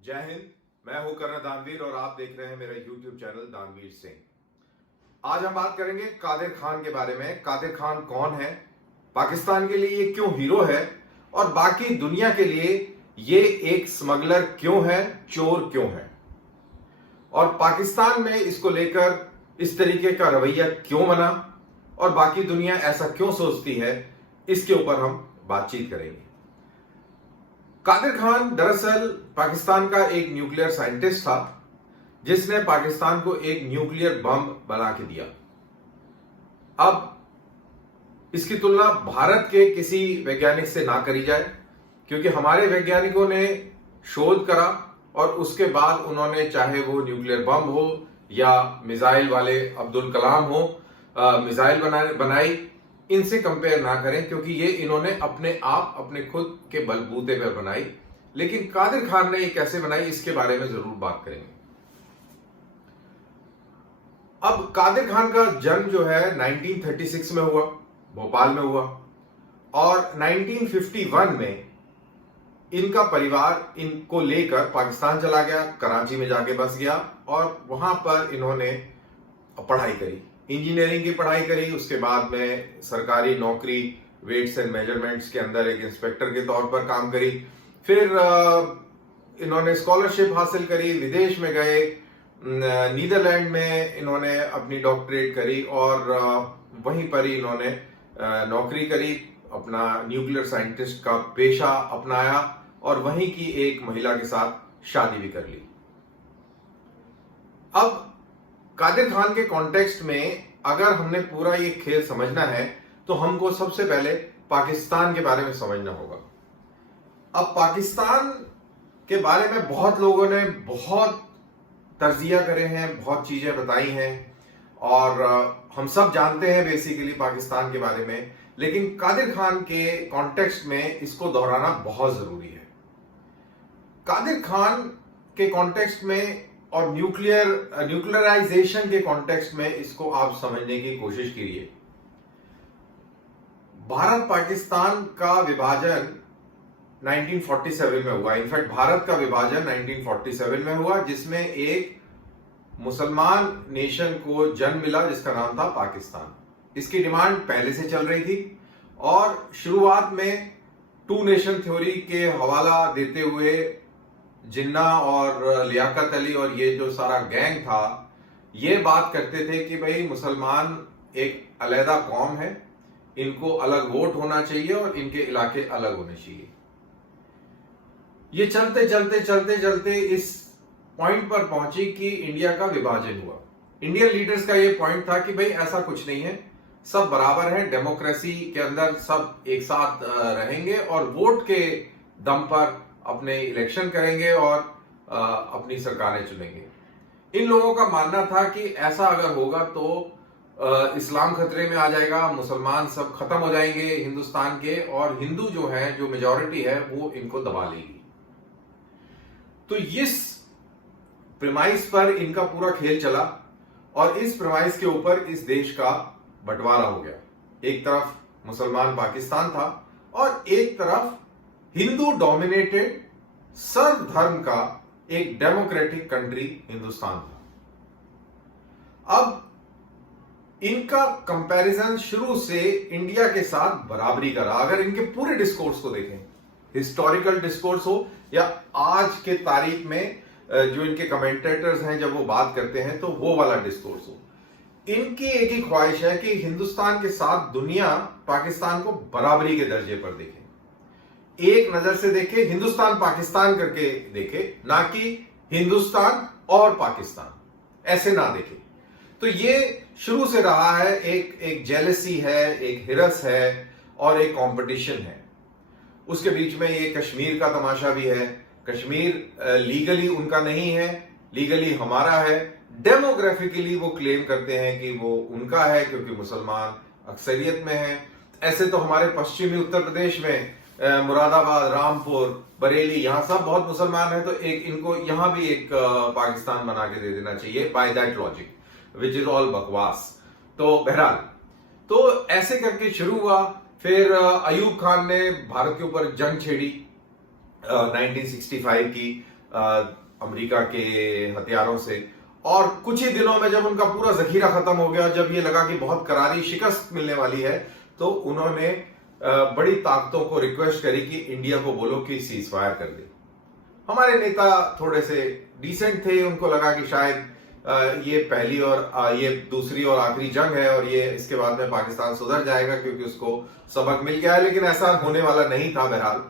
जय हिंद। मैं हूं कर्ण दानवीर और आप देख रहे हैं मेरा YouTube चैनल दानवीर सिंह। आज हम बात करेंगे कादिर खान के बारे में। कादिर खान कौन है, पाकिस्तान के लिए ये क्यों हीरो है और बाकी दुनिया के लिए ये एक स्मगलर क्यों है, चोर क्यों है, और पाकिस्तान में इसको लेकर इस तरीके का रवैया क्यों बना और बाकी दुनिया ऐसा क्यों सोचती है, इसके ऊपर हम बातचीत करेंगे। कादिर खान दरअसल पाकिस्तान का एक न्यूक्लियर साइंटिस्ट था जिसने पाकिस्तान को एक न्यूक्लियर बम बना के दिया। अब इसकी तुलना भारत के किसी वैज्ञानिक से ना करी जाए, क्योंकि हमारे वैज्ञानिकों ने शोध करा और उसके बाद उन्होंने, चाहे वो न्यूक्लियर बम हो या मिसाइल वाले अब्दुल कलाम हो, मिसाइल बनाई, इनसे कंपेयर ना करें, क्योंकि ये इन्होंने अपने आप अपने खुद के बलबूते पर बनाई। लेकिन कादिर खान ने ये कैसे बनाई, इसके बारे में जरूर बात करेंगे। अब कादिर खान का जन्म जो है 1936 में हुआ, भोपाल में हुआ, और 1951 में इनका परिवार इनको लेकर पाकिस्तान चला गया, कराची में जाके बस गया और वहां पर इन्होंने पढ़ाई करी, इंजीनियरिंग की पढ़ाई करी। उसके बाद में सरकारी नौकरी, वेट्स एंड मेजरमेंट्स के अंदर एक इंस्पेक्टर के तौर पर काम करी। फिर इन्होंने स्कॉलरशिप हासिल करी, विदेश में गए, नीदरलैंड में इन्होंने अपनी डॉक्टरेट करी और वहीं पर ही इन्होंने नौकरी करी, अपना न्यूक्लियर साइंटिस्ट का पेशा अपनाया और वहीं की एक महिला के साथ शादी भी कर ली। अब कादिर खान के कॉन्टेक्स्ट में अगर हमने पूरा ये खेल समझना है तो हमको सबसे पहले पाकिस्तान के बारे में समझना होगा। अब पाकिस्तान के बारे में बहुत लोगों ने बहुत तर्जिया करे हैं, बहुत चीजें बताई हैं और हम सब जानते हैं बेसिकली पाकिस्तान के बारे में, लेकिन कादिर खान के कॉन्टेक्स्ट में इसको दोहराना बहुत जरूरी है। कादिर खान के कॉन्टेक्स्ट में और न्यूक्लियराइजेशन के कॉन्टेक्स्ट में इसको आप समझने की कोशिश कीजिए। भारत पाकिस्तान का विभाजन 1947 में हुआ। इनफैक्ट भारत का विभाजन 1947 में हुआ, जिसमें एक मुसलमान नेशन को जन्म मिला जिसका नाम था पाकिस्तान। इसकी डिमांड पहले से चल रही थी और शुरुआत में टू नेशन थ्योरी के हवाला देते हुए जिन्ना और लियाकत अली और ये जो सारा गैंग था, ये बात करते थे कि भाई मुसलमान एक अलहदा कौम है, इनको अलग वोट होना चाहिए और इनके इलाके अलग होने चाहिए। ये चलते चलते चलते चलते इस पॉइंट पर पहुंची कि इंडिया का विभाजन हुआ। इंडियन लीडर्स का ये पॉइंट था कि भाई ऐसा कुछ नहीं है, सब बराबर है, डेमोक्रेसी के अंदर सब एक साथ रहेंगे और वोट के दम पर अपने इलेक्शन करेंगे और अपनी सरकारें चुनेंगे। इन लोगों का मानना था कि ऐसा अगर होगा तो इस्लाम खतरे में आ जाएगा, मुसलमान सब खत्म हो जाएंगे हिंदुस्तान के, और हिंदू जो है, जो मेजॉरिटी है, वो इनको दबा लेगी। तो इस प्रेमाइस पर इनका पूरा खेल चला और इस प्रेमाइस के ऊपर इस देश का बंटवारा हो गया। एक तरफ मुसलमान पाकिस्तान था और एक तरफ हिंदू डोमिनेटेड सर्वधर्म का एक डेमोक्रेटिक कंट्री हिंदुस्तान था। अब इनका कंपैरिजन शुरू से इंडिया के साथ बराबरी का रहा। अगर इनके पूरे डिस्कोर्स को देखें, हिस्टोरिकल डिस्कोर्स हो या आज के तारीख में जो इनके कमेंटेटर्स हैं जब वो बात करते हैं तो वो वाला डिस्कोर्स हो, इनकी एक ही ख्वाहिश है कि हिंदुस्तान के साथ दुनिया पाकिस्तान को बराबरी के दर्जे पर देखे, एक नजर से देखे, हिंदुस्तान पाकिस्तान करके देखे, ना कि हिंदुस्तान और पाकिस्तान, ऐसे ना देखे। तो ये शुरू से रहा है, एक जेलसी है, एक हिरस है और एक कंपटीशन है। उसके बीच में ये कश्मीर का तमाशा भी है। कश्मीर लीगली उनका नहीं है, लीगली हमारा है। डेमोग्राफिकली वो क्लेम करते हैं कि वो उनका है क्योंकि मुसलमान अक्सरियत में है। ऐसे तो हमारे पश्चिमी उत्तर प्रदेश में मुरादाबाद, रामपुर, बरेली, यहाँ सब बहुत मुसलमान है, तो एक इनको यहाँ भी एक पाकिस्तान बना के दे देना चाहिए by that logic, which is all बकवास। तो बहरहाल, तो ऐसे करके शुरू हुआ। फिर अयूब खान ने भारत के ऊपर जंग छेड़ी 1965 की, अमेरिका के हथियारों से। और कुछ ही दिनों में जब उनका पूरा जखीरा खत्म हो गया, जब ये लगा कि बहुत करारी शिकस्त मिलने वाली है, तो उन्होंने बड़ी ताकतों को रिक्वेस्ट करी कि इंडिया को बोलो कि सीज फायर कर दे। हमारे नेता थोड़े से डिसेंट थे, उनको लगा कि शायद ये पहली और ये दूसरी और आखिरी जंग है और ये इसके बाद में पाकिस्तान सुधर जाएगा क्योंकि उसको सबक मिल गया है, लेकिन ऐसा होने वाला नहीं था बहरहाल।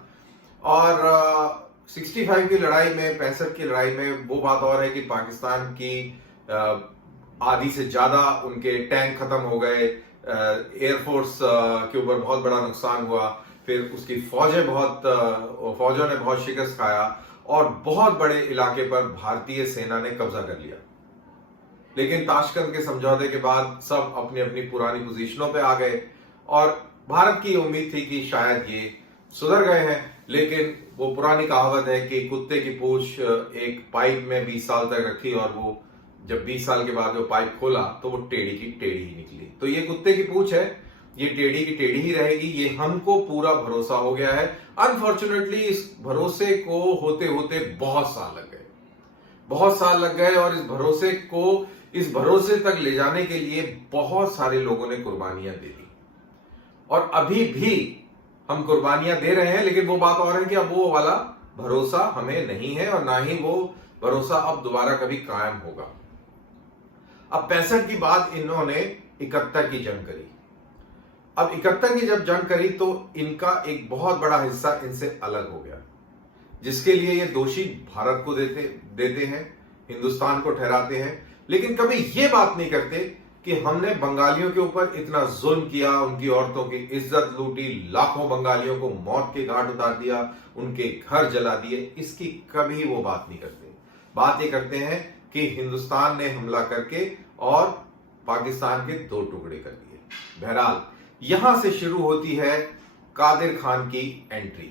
और 65 की लड़ाई में, 65 की लड़ाई में वो बात और है कि पाकिस्तान की आधी से ज्यादा उनके टैंक खत्म हो गए, एयरफोर्स के ऊपर बहुत बड़ा नुकसान हुआ, फिर उसकी फौजों ने बहुत शिकस्त खाया और बहुत बड़े इलाके पर भारतीय सेना ने कब्जा कर लिया। लेकिन ताशकंद के समझौते के बाद सब अपनी अपनी पुरानी पोजीशनों पे आ गए और भारत की उम्मीद थी कि शायद ये सुधर गए हैं, लेकिन वो पुरानी कहावत है कि कुत्ते की पूंछ एक पाइप में 20 साल तक रखी और वो जब 20 साल के बाद वो पाइप खोला तो वो टेढ़ी की टेढ़ी ही निकली। तो ये कुत्ते की पूंछ है, ये टेढ़ी की टेढ़ी ही रहेगी, ये हमको पूरा भरोसा हो गया है। अनफॉर्चुनेटली इस भरोसे को होते होते बहुत साल लग गए और इस भरोसे तक ले जाने के लिए बहुत सारे लोगों ने कुर्बानियां दे दी और अभी भी हम कुर्बानियां दे रहे हैं। लेकिन वो बात और है कि अब वो वाला भरोसा हमें नहीं है और ना ही वो भरोसा अब दोबारा कभी कायम होगा। अब 65 की बाद इन्होंने 71 की जंग करी। अब 71 की जब जंग करी तो इनका एक बहुत बड़ा हिस्सा इनसे अलग हो गया, जिसके लिए ये दोषी भारत को देते हैं, हिंदुस्तान को ठहराते हैं, लेकिन कभी ये बात नहीं करते कि हमने बंगालियों के ऊपर इतना जुल्म किया, उनकी औरतों की इज्जत लूटी, लाखों बंगालियों को मौत के घाट उतार दिया, उनके घर जला दिए। इसकी कभी वो बात नहीं करते। बात ये करते हैं कि हिंदुस्तान ने हमला करके और पाकिस्तान के 2 टुकड़े कर दिए। बहरहाल यहां से शुरू होती है कादिर खान की एंट्री।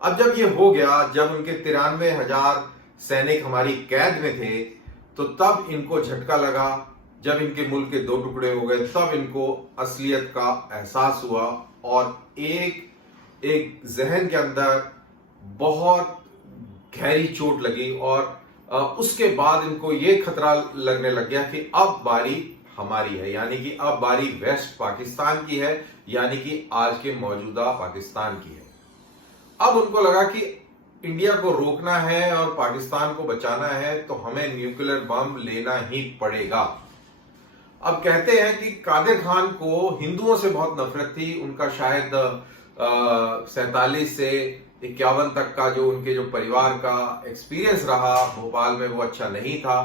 अब जब ये हो गया, जब उनके 93,000 सैनिक हमारी कैद में थे, तो तब इनको झटका लगा। जब इनके मुल्क के 2 टुकड़े हो गए तब इनको असलियत का एहसास हुआ और एक जहन के अंदर बहुत गहरी चोट लगी और उसके बाद इनको ये खतरा लगने लग गया कि अब बारी हमारी है, यानी कि अब बारी वेस्ट पाकिस्तान की है, यानी कि आज के मौजूदा पाकिस्तान की है। अब उनको लगा कि इंडिया को रोकना है और पाकिस्तान को बचाना है तो हमें न्यूक्लियर बम लेना ही पड़ेगा। अब कहते हैं कि कादिर खान को हिंदुओं से बहुत नफरत थी। उनका शायद 47 से 51 तक का जो उनके जो परिवार का एक्सपीरियंस रहा भोपाल में वो अच्छा नहीं था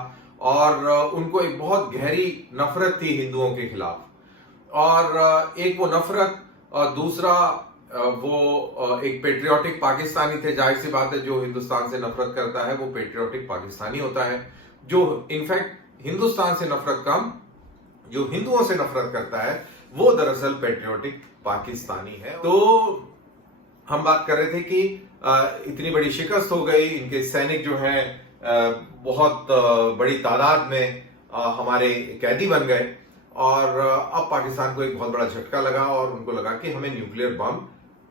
और उनको एक बहुत गहरी नफरत थी हिंदुओं के खिलाफ। और एक वो नफरत और दूसरा वो एक पेट्रियोटिक पाकिस्तानी थे। जाहिर सी बात है, जो हिंदुस्तान से नफरत करता है वो पेट्रियोटिक पाकिस्तानी होता है। जो इनफैक्ट हिंदुस्तान से नफरत कम, जो हिंदुओं से नफरत करता है वो दरअसल पेट्रियोटिक पाकिस्तानी है। तो हम बात कर रहे थे कि इतनी बड़ी शिकस्त हो गई, इनके सैनिक जो हैं बहुत बड़ी तादाद में हमारे कैदी बन गए और अब पाकिस्तान को एक बहुत बड़ा झटका लगा और उनको लगा कि हमें न्यूक्लियर बम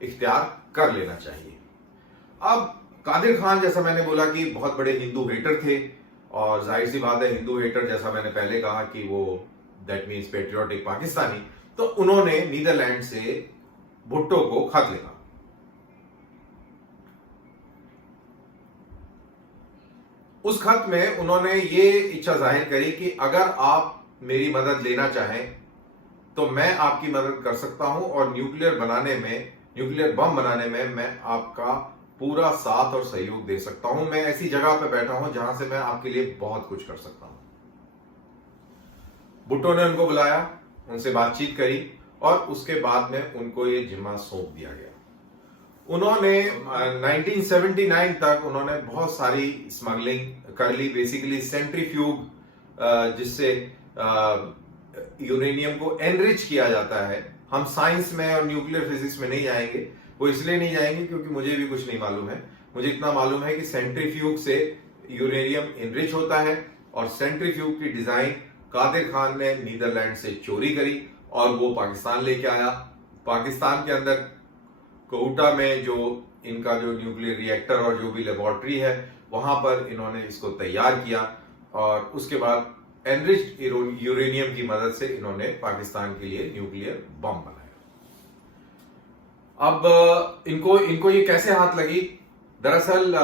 इख्तियार कर लेना चाहिए। अब कादिर खान, जैसा मैंने बोला कि बहुत बड़े हिंदू हेटर थे और जाहिर सी बात है हिंदू हेटर, जैसा मैंने पहले कहा कि वो दैट मीन्स पेट्रियोटिक पाकिस्तानी, तो उन्होंने नीदरलैंड से भुट्टो को खत लिखा। उस खत में उन्होंने ये इच्छा जाहिर करी कि अगर आप मेरी मदद लेना चाहें तो मैं आपकी मदद कर सकता हूं और न्यूक्लियर बम बनाने में मैं आपका पूरा साथ और सहयोग दे सकता हूं। मैं ऐसी जगह पे बैठा हूं जहां से मैं आपके लिए बहुत कुछ कर सकता हूं। भुट्टो ने उनको बुलाया, उनसे बातचीत करी और उसके बाद में उनको ये जिम्मा सौंप दिया गया। उन्होंने 1979 तक उन्होंने बहुत सारी स्मगलिंग कर ली, बेसिकली सेंट्रीफ्यूग जिससे यूरेनियम को एनरिच किया जाता है। हम साइंस में और न्यूक्लियर फिजिक्स में नहीं जाएंगे, वो इसलिए नहीं जाएंगे क्योंकि मुझे भी कुछ नहीं मालूम है। मुझे इतना मालूम है कि सेंट्रीफ्यूग से यूरेनियम एनरिच होता है और सेंट्रीफ्यूग की डिजाइन कादिर खान ने नीदरलैंड से चोरी करी और वो पाकिस्तान लेके आया। पाकिस्तान के अंदर कोटा में जो इनका जो न्यूक्लियर रिएक्टर और जो भी लेबोरेटरी है वहां पर इन्होंने इसको तैयार किया और उसके बाद एनरिच्ड यूरेनियम की मदद से इन्होंने पाकिस्तान के लिए न्यूक्लियर बम बनाया। अब इनको ये कैसे हाथ लगी? दरअसल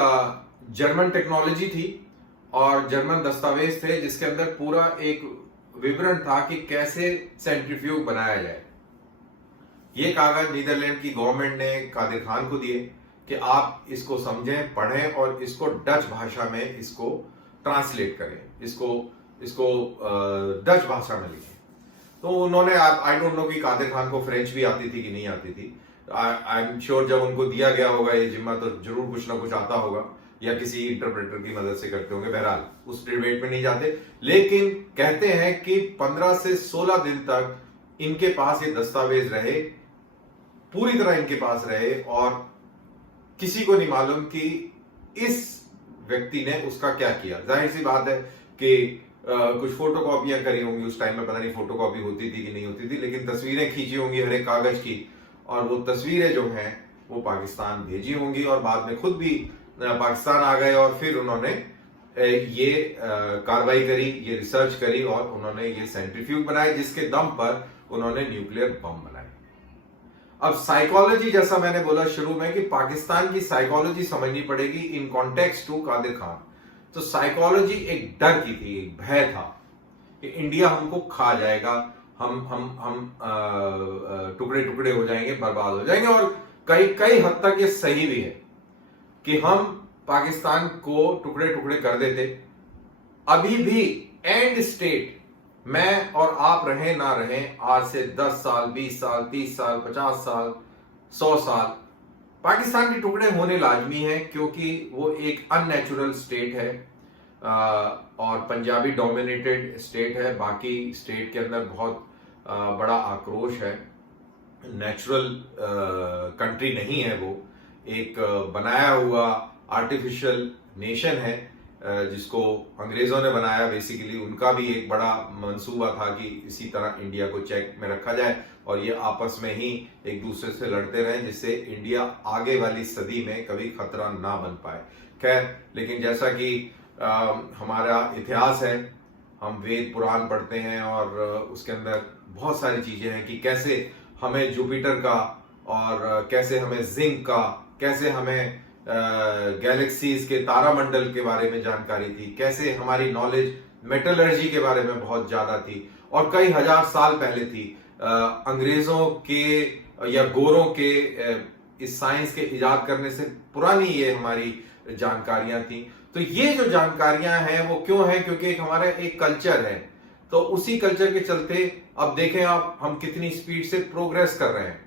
जर्मन टेक्नोलॉजी थी और जर्मन दस्तावेज थे जिसके अंदर पूरा एक विवरण था कि कैसे सेंट्रीफ्यूज बनाया जाए। ये कागज नीदरलैंड की गवर्नमेंट ने कादिर खान को दिए कि आप इसको समझें, पढ़ें और इसको डच भाषा में इसको ट्रांसलेट करें, इसको डच भाषा में लिखें। तो उन्होंने, आई डोंट नो कि कादिर खान को फ्रेंच भी आती थी कि नहीं आती थी। आई एम श्योर जब उनको दिया गया होगा ये जिम्मा तो जरूर कुछ ना कुछ आता होगा या किसी इंटरप्रेटर की मदद से करते होंगे। बहरहाल उस डिबेट में नहीं जाते, लेकिन कहते हैं कि 15 से 16 दिन तक इनके पास ये दस्तावेज रहे, पूरी तरह इनके पास रहे और किसी को नहीं मालूम कि इस व्यक्ति ने उसका क्या किया। जाहिर सी बात है कि कुछ फोटोकॉपियां करी होंगी उस टाइम में, पता नहीं फोटोकॉपी होती थी कि नहीं होती थी, लेकिन तस्वीरें खींची होंगी हर एक कागज की और वो तस्वीरें जो हैं वो पाकिस्तान भेजी होंगी और बाद में खुद भी पाकिस्तान आ गए और फिर उन्होंने ये कार्रवाई करी, ये रिसर्च करी और उन्होंने ये सेंट्रीफ्यूज बनाए जिसके दम पर उन्होंने न्यूक्लियर बम बनाए। अब साइकोलॉजी, जैसा मैंने बोला शुरू में कि पाकिस्तान की साइकोलॉजी समझनी पड़ेगी in context to Qadir Khan. तो साइकोलॉजी एक डर की थी, एक भय था कि इंडिया हमको खा जाएगा, हम टुकड़े टुकड़े हो जाएंगे, बर्बाद हो जाएंगे। और कई हद तक ये सही भी है कि हम पाकिस्तान को टुकड़े टुकड़े कर देते। अभी भी एंड स्टेट मैं और आप रहें ना रहें, आज से 10 साल, 20 साल, 30 साल, 50 साल, 100 साल, पाकिस्तान के टुकड़े होने लाजमी है क्योंकि वो एक अननेचुरल स्टेट है और पंजाबी डोमिनेटेड स्टेट है। बाकी स्टेट के अंदर बहुत बड़ा आक्रोश है। नेचुरल कंट्री नहीं है, वो एक बनाया हुआ आर्टिफिशियल नेशन है जिसको अंग्रेजों ने बनाया। बेसिकली उनका भी एक बड़ा मंसूबा था कि इसी तरह इंडिया को चेक में रखा जाए और ये आपस में ही एक दूसरे से लड़ते रहें जिससे इंडिया आगे वाली सदी में कभी खतरा ना बन पाए। खैर, लेकिन जैसा कि हमारा इतिहास है, हम वेद पुराण पढ़ते हैं और उसके अंदर बहुत सारी चीजें हैं कि कैसे हमें जुपिटर का और कैसे हमें जिंक का, कैसे हमें गैलेक्सीज के तारामंडल के बारे में जानकारी थी, कैसे हमारी नॉलेज मेटलर्जी के बारे में बहुत ज्यादा थी और कई हजार साल पहले थी। अंग्रेजों के या गोरों के इस साइंस के इजाद करने से पुरानी ये हमारी जानकारियां थी। तो ये जो जानकारियां हैं वो क्यों हैं? क्योंकि हमारा एक कल्चर है, तो उसी कल्चर के चलते अब देखें आप हम कितनी स्पीड से प्रोग्रेस कर रहे हैं।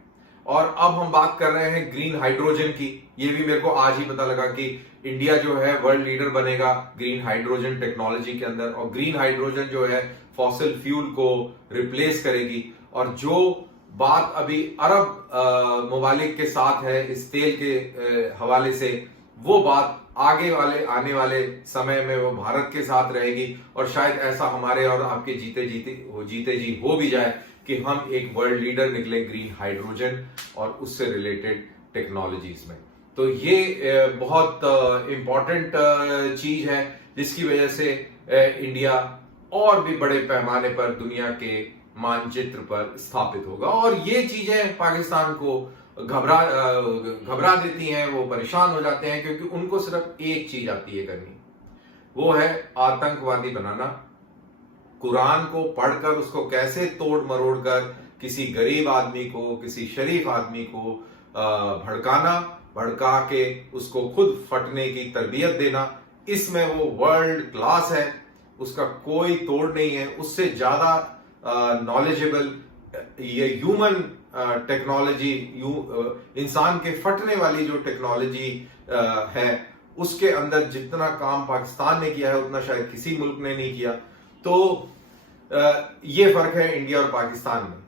और अब हम बात कर रहे हैं ग्रीन हाइड्रोजन की। ये भी मेरे को आज ही पता लगा कि इंडिया जो है वर्ल्ड लीडर बनेगा ग्रीन हाइड्रोजन टेक्नोलॉजी के अंदर। और ग्रीन हाइड्रोजन जो है फॉसिल फ्यूल को रिप्लेस करेगी। और जो बात अभी अरब ममालिक के साथ है इस तेल के हवाले से, वो बात आगे वाले आने वाले समय में वो भारत के साथ रहेगी। और शायद ऐसा हमारे और आपके जीते जी हो भी जाए कि हम एक वर्ल्ड लीडर निकले ग्रीन हाइड्रोजन और उससे रिलेटेड टेक्नोलॉजीज में। तो ये बहुत इंपॉर्टेंट चीज है जिसकी वजह से इंडिया और भी बड़े पैमाने पर दुनिया के मानचित्र पर स्थापित होगा। और ये चीजें पाकिस्तान को घबरा देती हैं, वो परेशान हो जाते हैं क्योंकि उनको सिर्फ एक चीज आती है करनी, वो है आतंकवादी बनाना। कुरान को पढ़कर उसको कैसे तोड़ मरोड़ कर किसी गरीब आदमी को, किसी शरीफ आदमी को भड़का के उसको खुद फटने की तरबियत देना, इसमें वो वर्ल्ड क्लास है, उसका कोई तोड़ नहीं है। उससे ज्यादा नॉलेजेबल ये ह्यूमन टेक्नोलॉजी, इंसान के फटने वाली जो टेक्नोलॉजी है, उसके अंदर जितना काम पाकिस्तान ने किया है उतना शायद किसी मुल्क ने नहीं किया। तो ये फर्क है इंडिया और पाकिस्तान में।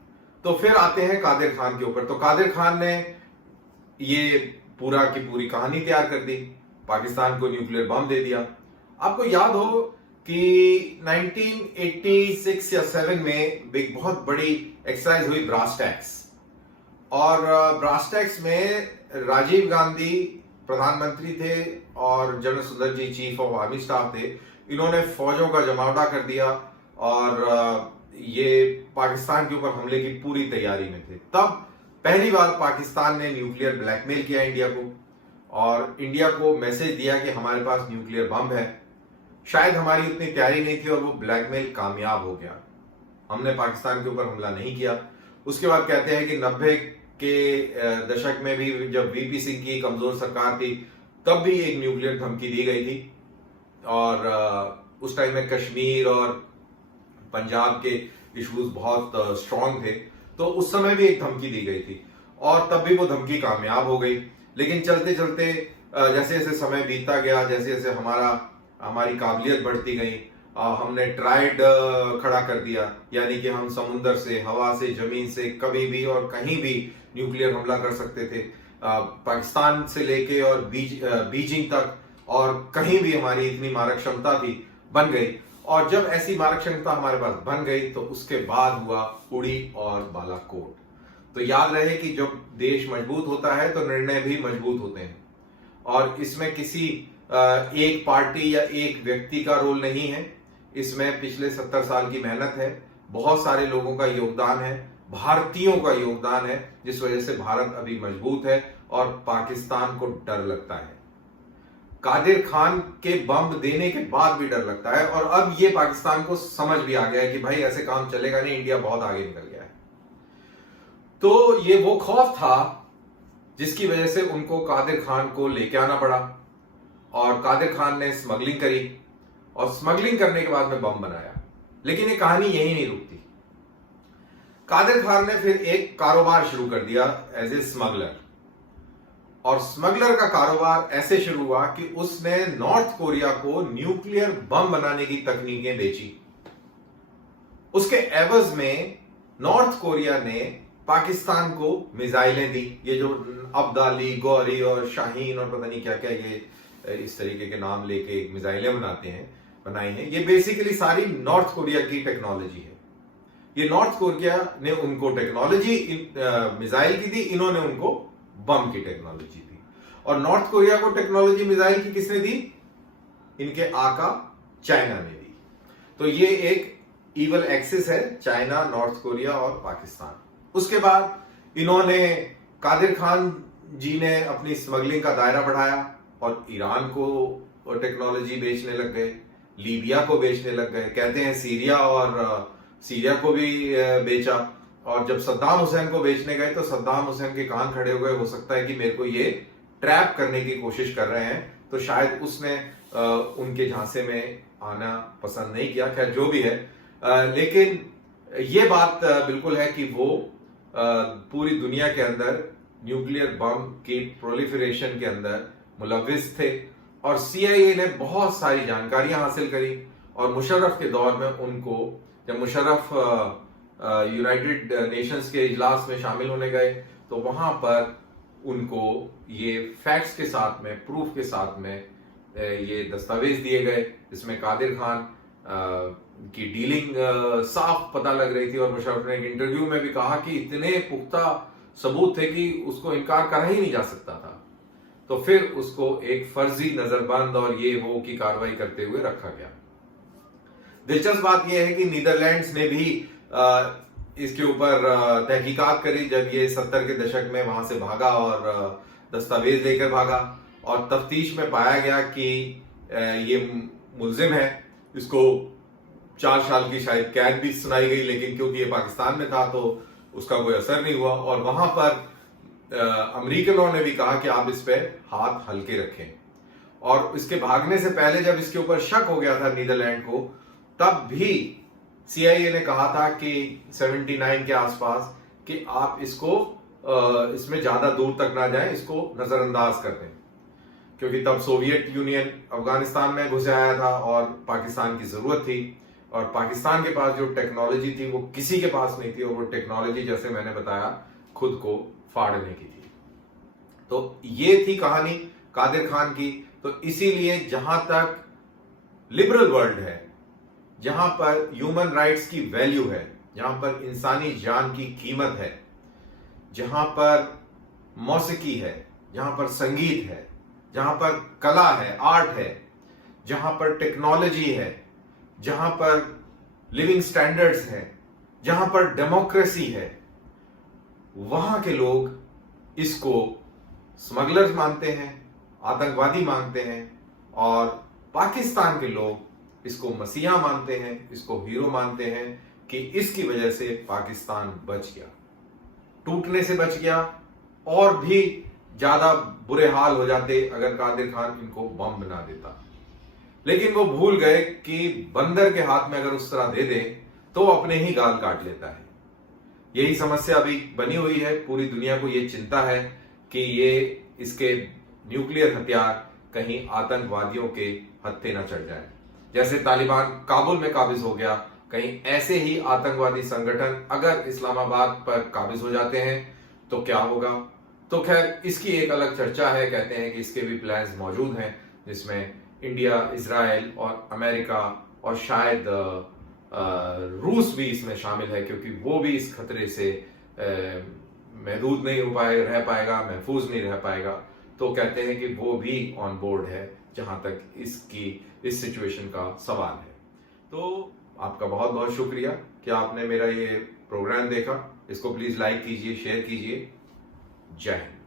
तो फिर आते हैं कादिर खान के ऊपर। तो कादिर खान ने ये पूरा की पूरी कहानी तैयार कर दी, पाकिस्तान को न्यूक्लियर बम दे दिया। आपको याद हो कि 1986 या 7 में एक बहुत बड़ी एक्सरसाइज हुई ब्रास टैक्स। और ब्रास टैक्स में राजीव गांधी प्रधानमंत्री थे और जनरल सुंदर जी चीफ ऑफ आर्मी स्टाफ थे। इन्होंने फौजों का जमावड़ा कर दिया और ये पाकिस्तान के ऊपर हमले की पूरी तैयारी में थे। तब पहली बार पाकिस्तान ने न्यूक्लियर ब्लैकमेल किया इंडिया को और इंडिया को मैसेज दिया कि हमारे पास न्यूक्लियर बम है। शायद हमारी उतनी तैयारी नहीं थी और वो ब्लैकमेल कामयाब हो गया। हमने पाकिस्तान के ऊपर हमला नहीं किया। उसके बाद कहते हैं कि 90 के दशक में भी जब वीपी सिंह की कमजोर सरकार थी तब भी एक न्यूक्लियर धमकी दी गई थी और उस टाइम में कश्मीर और पंजाब के इश्यूज बहुत स्ट्रांग थे, तो उस समय भी एक धमकी दी गई थी और तब भी वो धमकी कामयाब हो गई। लेकिन चलते चलते जैसे जैसे समय बीतता गया, जैसे जैसे हमारी काबिलियत बढ़ती गई, हमने ट्राइड खड़ा कर दिया, यानी कि हम समुद्र से, हवा से, जमीन से कभी भी और कहीं भी न्यूक्लियर हमला कर सकते थे। पाकिस्तान से लेके और बीजिंग तक और कहीं भी हमारी इतनी मारक क्षमता थी, बन गई। और जब ऐसी मारक क्षमता हमारे पास बन गई तो उसके बाद हुआ उड़ी और बालाकोट। तो याद रहे कि जब देश मजबूत होता है तो निर्णय भी मजबूत होते हैं और इसमें किसी एक पार्टी या एक व्यक्ति का रोल नहीं है। इसमें पिछले 70 साल की मेहनत है, बहुत सारे लोगों का योगदान है, भारतीयों का योगदान है, जिस वजह से भारत अभी मजबूत है और पाकिस्तान को डर लगता है। कादिर खान के बम देने के बाद भी डर लगता है और अब ये पाकिस्तान को समझ भी आ गया है कि भाई ऐसे काम चलेगा नहीं, इंडिया बहुत आगे निकल गया है। तो ये वो खौफ था जिसकी वजह से उनको कादिर खान को लेके आना पड़ा और कादिर खान ने स्मगलिंग करी और स्मगलिंग करने के बाद में बम बनाया। लेकिन ये कहानी यही नहीं रुकती। कादिर खान ने फिर एक कारोबार शुरू कर दिया एज ए स्मगलर और स्मगलर का कारोबार ऐसे शुरू हुआ कि उसने नॉर्थ कोरिया को न्यूक्लियर बम बनाने की तकनीकें बेची। उसके एवज में नॉर्थ कोरिया ने पाकिस्तान को मिसाइलें दी, ये जो अब्दाली, गौरी और शाहीन और पता नहीं क्या क्या ये इस तरीके के नाम लेके मिसाइलें बनाई हैं। ये बेसिकली सारी नॉर्थ कोरिया की टेक्नोलॉजी है। ये नॉर्थ कोरिया ने उनको टेक्नोलॉजी मिसाइल की दी, इन्होंने उनको बम की टेक्नोलॉजी दी। और नॉर्थ कोरिया को टेक्नोलॉजी मिसाइल की किसने दी? इनके आका चाइना ने दी। तो ये एक इवल एक्सिस है, चाइना, नॉर्थ कोरिया और पाकिस्तान। उसके बाद इन्होंने, कादिर खान जी ने अपनी स्मगलिंग का दायरा बढ़ाया और ईरान को टेक्नोलॉजी बेचने लग गए, लीबिया को बेचने लग गए, कहते हैं सीरिया को भी बेचा। और जब सद्दाम हुसैन को बेचने गए तो सद्दाम हुसैन के कान खड़े हो गए, हो सकता है कि मेरे को ये ट्रैप करने की कोशिश कर रहे हैं, तो शायद उसने उनके झांसे में आना पसंद नहीं किया। खैर जो भी है, लेकिन ये बात बिल्कुल है कि वो पूरी दुनिया के अंदर न्यूक्लियर बम की प्रोलिफरेशन के अंदर मुलविस थे और CIA ने बहुत सारी जानकारियां हासिल करी। और मुशर्रफ के दौर में उनको, जब मुशर्रफ यूनाइटेड नेशंस के इजलास में शामिल होने गए तो वहां पर उनको ये फैक्ट्स के साथ में, प्रूफ के साथ में ये दस्तावेज दिए गए, जिसमें कादिर खान की डीलिंग साफ पता लग रही थी। और मुशर्रफ ने एक इंटरव्यू में भी कहा कि इतने पुख्ता सबूत थे कि उसको इनकार करा ही नहीं जा सकता था। तो फिर उसको एक फर्जी नजरबंद और ये वो की कार्रवाई करते हुए रखा गया। दिलचस्प बात यह है कि नीदरलैंड्स ने भी इसके ऊपर तहकीकात करी जब ये 70 के दशक में वहां से भागा और दस्तावेज लेकर भागा और तफ्तीश में पाया गया कि ये मुल्जिम है। इसको 4 साल की शायद कैद भी सुनाई गई, लेकिन क्योंकि ये पाकिस्तान में था तो उसका कोई असर नहीं हुआ। और वहां पर अमेरिकनों ने भी कहा कि आप इस पे हाथ हल्के रखें। और इसके भागने से पहले जब इसके ऊपर शक हो गया था नीदरलैंड को, तब भी CIA ने कहा था कि 79 के आसपास कि आप इसको इसमें ज्यादा दूर तक ना जाएं, इसको नजरअंदाज कर दें, क्योंकि तब सोवियत यूनियन अफगानिस्तान में घुस आया था और पाकिस्तान की जरूरत थी। और पाकिस्तान के पास जो टेक्नोलॉजी थी वो किसी के पास नहीं थी, और वो टेक्नोलॉजी, जैसे मैंने बताया, खुद को फाड़ने की थी। तो ये थी कहानी कादिर खान की। तो इसीलिए जहां तक लिबरल वर्ल्ड है, जहां पर ह्यूमन राइट्स की वैल्यू है, जहां पर इंसानी जान की कीमत है, जहां पर मौसीकी है, जहां पर संगीत है, जहां पर कला है, आर्ट है, जहां पर टेक्नोलॉजी है, जहां पर लिविंग स्टैंडर्ड्स है, जहां पर डेमोक्रेसी है, वहां के लोग इसको स्मगलर्स मानते हैं, आतंकवादी मानते हैं, और पाकिस्तान के लोग इसको मसीहा मानते हैं, इसको हीरो मानते हैं कि इसकी वजह से पाकिस्तान बच गया, टूटने से बच गया। और भी ज्यादा बुरे हाल हो जाते अगर कादिर खान इनको बम बना देता। लेकिन वो भूल गए कि बंदर के हाथ में अगर उस तरह दे दे तो अपने ही गाल काट लेता है। यही समस्या अभी बनी हुई है। पूरी दुनिया को ये चिंता है कि ये इसके न्यूक्लियर हथियार कहीं आतंकवादियों के हत्थे न चढ़ जाए। जैसे तालिबान काबुल में काबिज हो गया, कहीं ऐसे ही आतंकवादी संगठन अगर इस्लामाबाद पर काबिज हो जाते हैं तो क्या होगा। तो खैर इसकी एक अलग चर्चा है। कहते हैं कि इसके भी प्लान्स मौजूद हैं, जिसमें इंडिया, इजराइल और अमेरिका और शायद रूस भी इसमें शामिल है, क्योंकि वो भी इस खतरे से महदूद नहीं रह पाएगा, महफूज नहीं रह पाएगा। तो कहते हैं कि वो भी ऑन बोर्ड है जहां तक इस सिचुएशन का सवाल है। तो आपका बहुत बहुत शुक्रिया कि आपने मेरा ये प्रोग्राम देखा। इसको प्लीज लाइक कीजिए, शेयर कीजिए। जय हिंद।